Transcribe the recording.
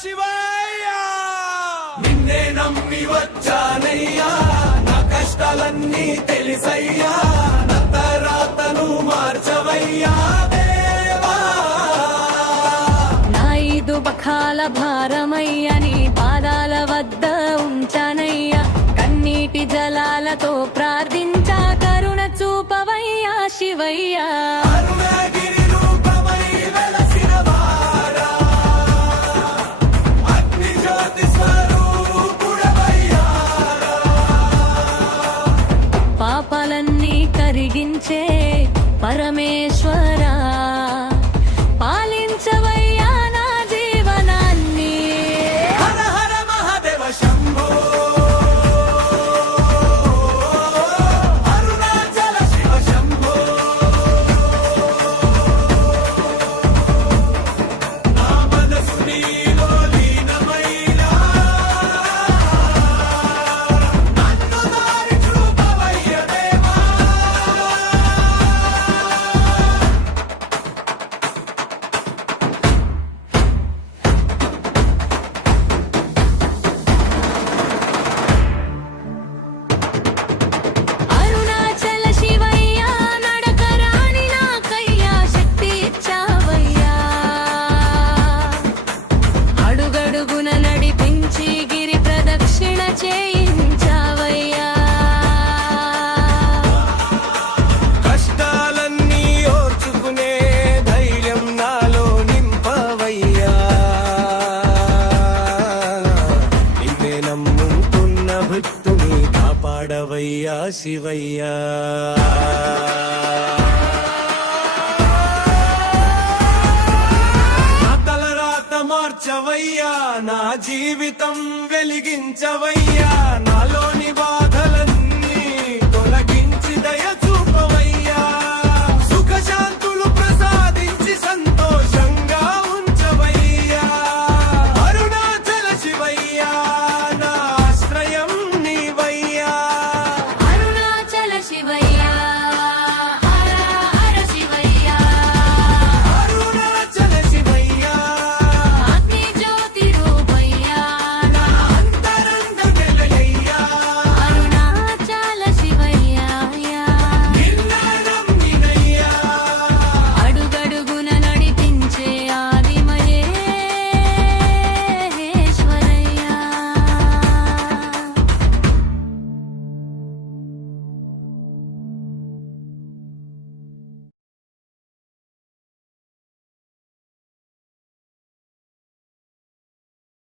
శివయ్య నిన్నే నమ్మి వచ్చానయ్యా నా కష్టాలన్నీ తెలిసయ్యా నా తరాతను మార్చవయ్యా దేవా నా 5 బకాల భారమయ్య నీ పాదాల వద్ద ఉంచానయ్యా కన్నీటి జలాలతో ప్రార్థించా కరుణ చూపవయ్యా శివయ్యా పాపాలన్నీ కరిగించే పరమేశ్వరా పాలించవయ్యా నా జీవనాన్ని హర హర మహాదేవ శంభో అరుణాచల శివ శంభో నా మనసు నీలో లీనమైనా నన్ను దారి చూపవయ్య దేవా అరుణాచల శివయ్యా నడకరాని నాకయ్యా శక్తి ఇచ్చావయ్యా అడుగడుగున నడిపించి గిరి ప్రదక్షిణ చేయించావయ్యా కష్టాలన్నీ ఓర్చుకునే ధైర్యం నాలో నింపవయ్యా నిన్నే నమ్ముతున్న భక్తుని కాపాడవయ్యా శివయ్యా నా తలరాత మార్చవయ్యా నా జీవితం వెలిగించవయ్యా నాలోని బాధలను